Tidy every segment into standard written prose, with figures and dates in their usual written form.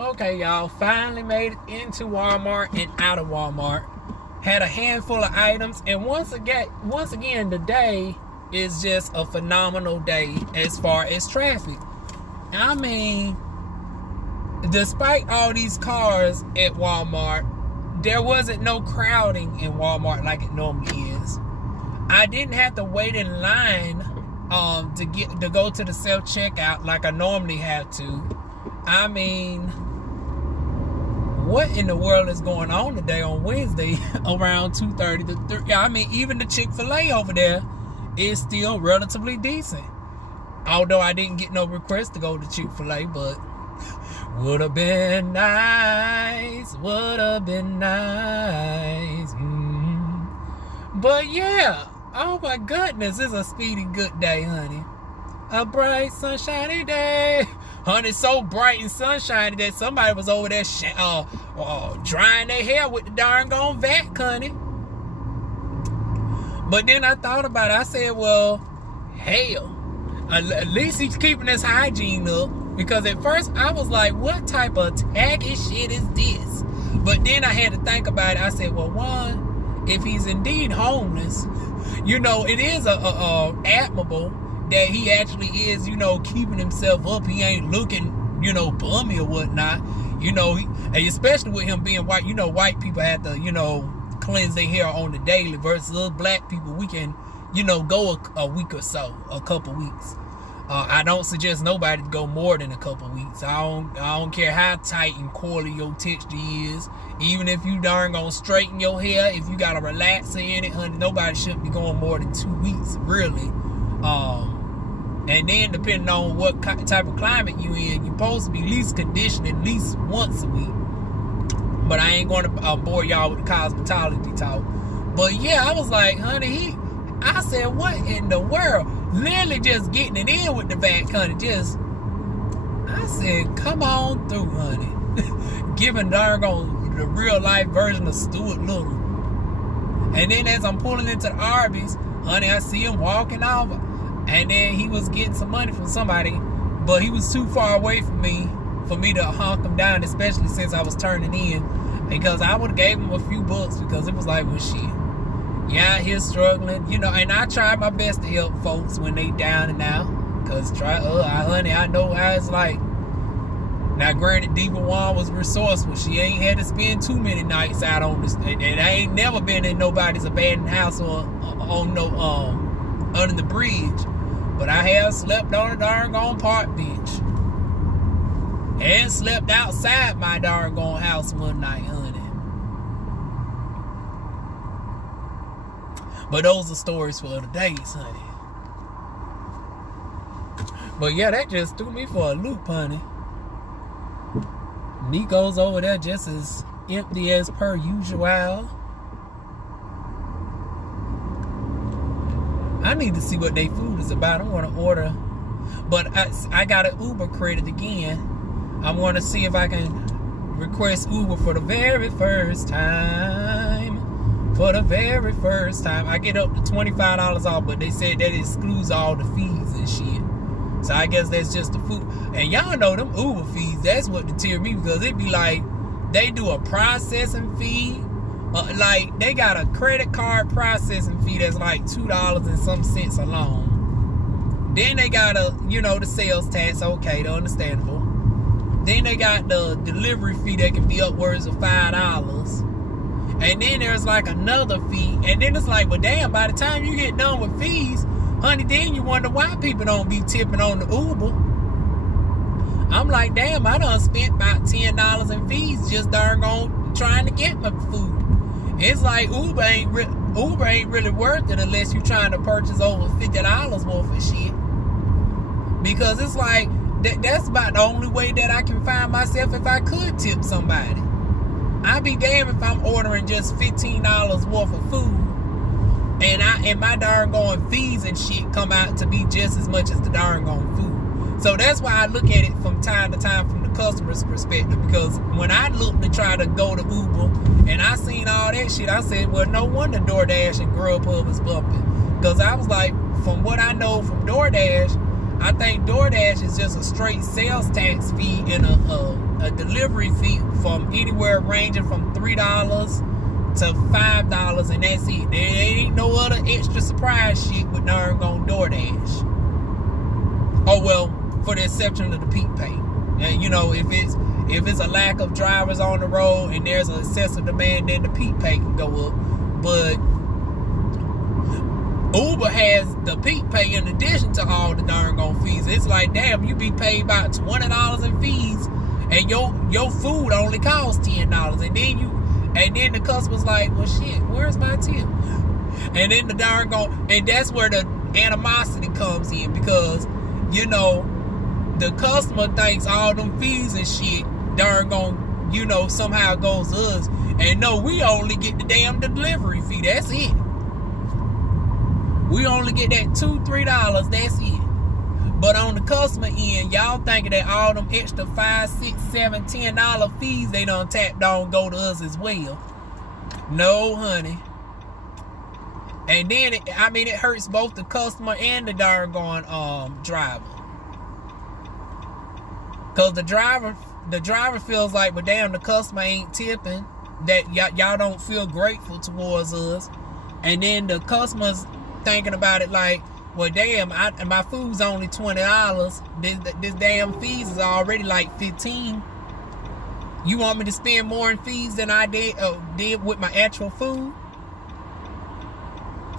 Okay, y'all, finally made it into Walmart and out of Walmart. Had a handful of items, and once again, today is just a phenomenal day as far as traffic. I mean, despite all these cars at Walmart, there wasn't no crowding in Walmart like it normally is. I didn't have to wait in line to go to the self-checkout like I normally have to. I mean, what in the world is going on today on Wednesday around 2:30 to 3? I mean, even the Chick-fil-A over there is still relatively decent. Although I didn't get no request to go to Chick-fil-A, but would have been nice. Would have been nice. But yeah, oh my goodness, it's a speedy good day, honey. A bright, sunshiny day. Honey, so bright and sunshiny that somebody was over there drying their hair with the darn gone vac, honey. But then I thought about it. I said, well, hell, at least he's keeping his hygiene up. Because at first I was like, what type of tacky shit is this? But then I had to think about it. I said, well, one, if he's indeed homeless, it is admirable that he actually is, keeping himself up. He ain't looking, bummy or whatnot. Especially with him being white. White people have to, cleanse their hair on the daily versus us black people. We can, go a week or so, a couple weeks. I don't suggest nobody to go more than a couple weeks. I don't care how tight and coily your texture is. Even if you darn gonna straighten your hair, if you got a relaxer in it, honey, nobody shouldn't be going more than 2 weeks, really. And then depending on what type of climate you in, you're supposed to be at least conditioned at least once a week. But I ain't going to bore y'all with the cosmetology talk. But yeah, I was like, honey, I said, what in the world? Literally just getting it in with the vac, honey. I said, come on through, honey. Giving darn on the real life version of Stuart Little. And then as I'm pulling into the Arby's, honey, I see him walking over. And then he was getting some money from somebody, but he was too far away from me for me to honk him down, especially since I was turning in. Because I would have gave him a few bucks because it was like, well, shit. Yeah, he's struggling, and I try my best to help folks when they down and out. Because, honey, I know how it's like. Now, granted, DivaWuan was resourceful. She ain't had to spend too many nights out on this. And I ain't never been in nobody's abandoned house or on no, under the bridge. But I have slept on a darn gone park bench. And slept outside my darn gone house one night, honey. But those are stories for other days, honey. But yeah, that just threw me for a loop, honey. Nico's over there just as empty as per usual. I need to see what their food is about. I want to order. But I got an Uber credit again. I want to see if I can request Uber for the very first time. For the very first time. I get up to $25 off, but they said that excludes all the fees and shit. So I guess that's just the food. And y'all know them Uber fees, that's what deter me, because it be like, they do a processing fee. Like, they got a credit card processing fee that's like $2 and some cents alone. Then they got the sales tax, okay, they're understandable. Then they got the delivery fee that can be upwards of $5. And then there's like another fee. And then it's like, well, damn, by the time you get done with fees, honey, then you wonder why people don't be tipping on the Uber. I'm like, damn, I done spent about $10 in fees just darn on trying to get my food. It's like Uber ain't really worth it unless you're trying to purchase over $50 worth of shit. Because it's like, that's about the only way that I can find myself if I could tip somebody. I'd be damned if I'm ordering just $15 worth of food and my darn going fees and shit come out to be just as much as the darn going food. So that's why I look at it from time to time from the customer's perspective, because when I looked to try to go to Uber and I seen all that shit, I said, well, no wonder DoorDash and Grubhub is bumping. Because I was like, from what I know from DoorDash, I think DoorDash is just a straight sales tax fee and a a delivery fee from anywhere ranging from $3 to $5, and that's it. There ain't no other extra surprise shit with darn on DoorDash. Oh well, for the exception of the peak pay. And you know, if it's a lack of drivers on the road and there's an excessive demand, then the peak pay can go up. But Uber has the peak pay in addition to all the darn on fees. It's like, damn, you be paid about $20 in fees, and your food only costs $10, and then the customer's like, well, shit, where's my tip? And then the darn and that's where the animosity comes in, because you know the customer thinks all them fees and shit somehow goes to us, and no, we only get the damn delivery fee. That's it. We only get that $2-3. That's it. But on the customer end, y'all thinking that all them extra $5, $6, $7, $10 fees they done tapped on go to us as well. No, honey. And then it hurts both the customer and the doggone driver. Cause the driver feels like, but damn, the customer ain't tipping. That y'all don't feel grateful towards us. And then the customer's thinking about it like, well, damn, my food's only $20. This damn fees is already like $15. You want me to spend more in fees than I did with my actual food?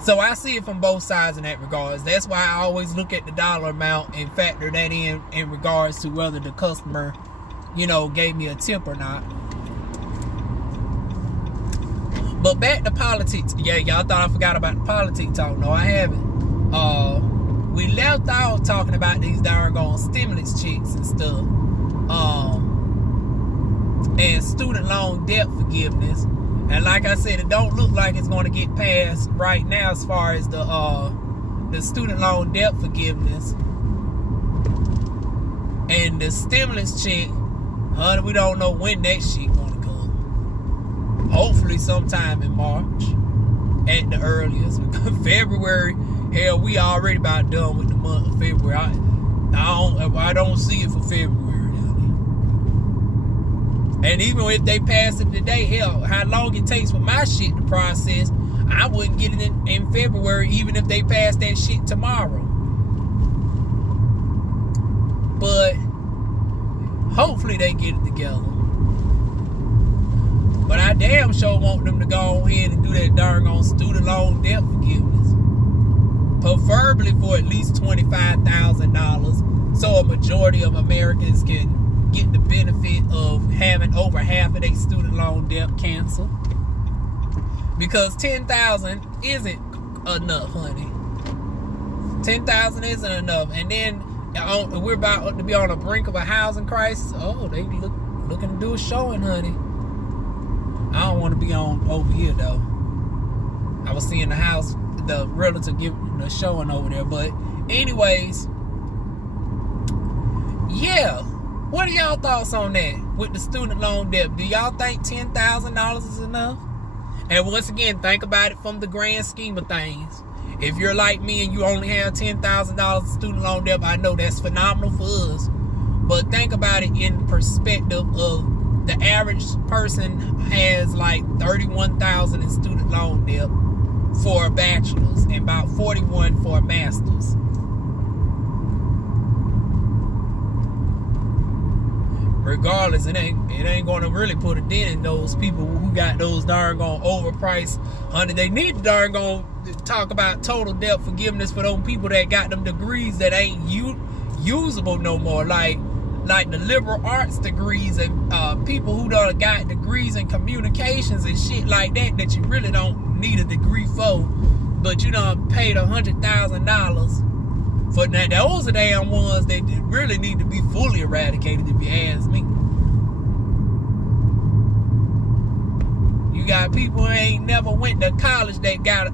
So I see it from both sides in that regards. That's why I always look at the dollar amount and factor that in regards to whether the customer, gave me a tip or not. But back to politics. Yeah, y'all thought I forgot about the politics talk. No, I haven't. We left out talking about these doggone stimulus checks and stuff. And student loan debt forgiveness. And like I said, it don't look like it's going to get passed right now as far as the student loan debt forgiveness. And the stimulus check, honey, we don't know when that shit going to come. Hopefully sometime in March at the earliest. Because February, hell, we already about done with the month of February. I don't see it for February. And even if they pass it today, hell, how long it takes for my shit to process, I wouldn't get it in February, even if they pass that shit tomorrow. But hopefully they get it together. But I damn sure want them to go ahead and do that darn on student loan debt forgiveness. Preferably for at least $25,000, so a majority of Americans can get the benefit of having over half of their student loan debt canceled. Because $10,000 isn't enough, honey. $10,000 isn't enough. And then we're about to be on the brink of a housing crisis. Oh, they looking to do a showing, honey. I don't want to be on over here though. I was seeing the realtor giving the showing over there. But anyways, yeah. What are y'all thoughts on that with the student loan debt? Do y'all think $10,000 is enough? And once again, think about it from the grand scheme of things. If you're like me and you only have $10,000 student loan debt, I know that's phenomenal for us. But think about it in perspective of the average person has like $31,000 in student loan debt for a bachelor's and about $41,000 for a master's. Regardless, it ain't going to really put a dent in those people who got those darn overpriced. Honey, they need to darn talk about total debt forgiveness for those people that got them degrees that ain't usable no more. Like the liberal arts degrees and people who done got degrees in communications and shit like that you really don't need a degree for, but you done paid $100,000 for. Now those are damn ones that really need to be fully eradicated, if you ask me. You got people who ain't never went to college that got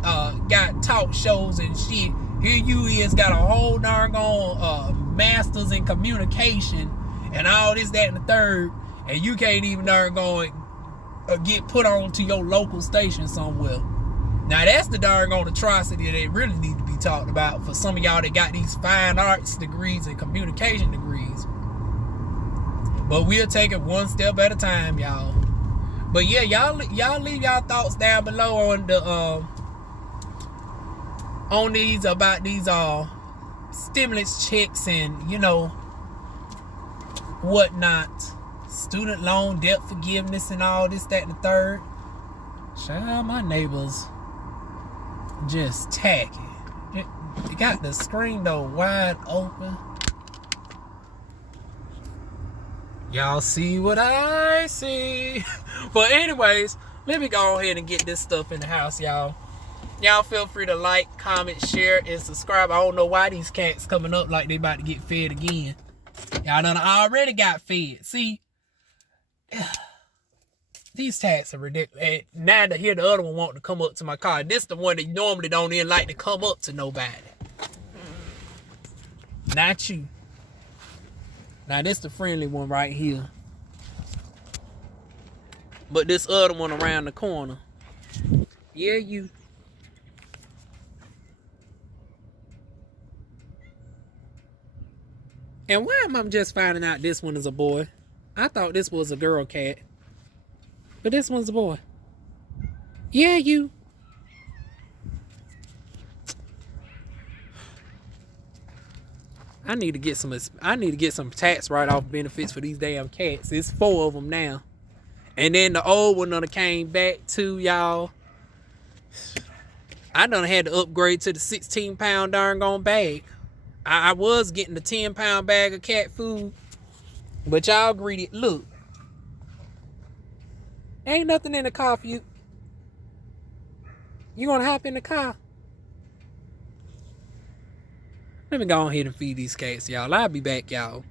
talk shows and shit. Here you is got a whole darn masters in communication and all this, that, and the third, and you can't even darn get put on to your local station somewhere. Now that's the darn atrocity that really need to be talked about for some of y'all that got these fine arts degrees and communication degrees. But we'll take it one step at a time, y'all. But yeah, y'all leave y'all thoughts down below on the on these about these stimulus checks and you know whatnot, student loan debt forgiveness and all this, that, and the third. Child, my neighbors just tacky. They got the screen door wide open. Y'all see what I see. But anyways, let me go ahead and get this stuff in the house, y'all. Y'all feel free to like, comment, share, and subscribe. I don't know why these cats coming up like they about to get fed again. Y'all done already got fed. See? These cats are ridiculous. Now to hear the other one want to come up to my car. This the one that normally don't even like to come up to nobody. Not you. Now this the friendly one right here. But this other one around the corner. Yeah, you. And why am I just finding out this one is a boy? I thought this was a girl cat. But this one's a boy. Yeah, you. I need to get some tax write-off benefits for these damn cats. It's 4 of them now. And then the old one done came back too, y'all. I done had to upgrade to the 16-pound darn gone bag. I was getting the 10-pound bag of cat food. But y'all greedy. Look. Ain't nothing in the car for you. You gonna hop in the car? Let me go ahead and feed these cats, y'all. I'll be back, y'all.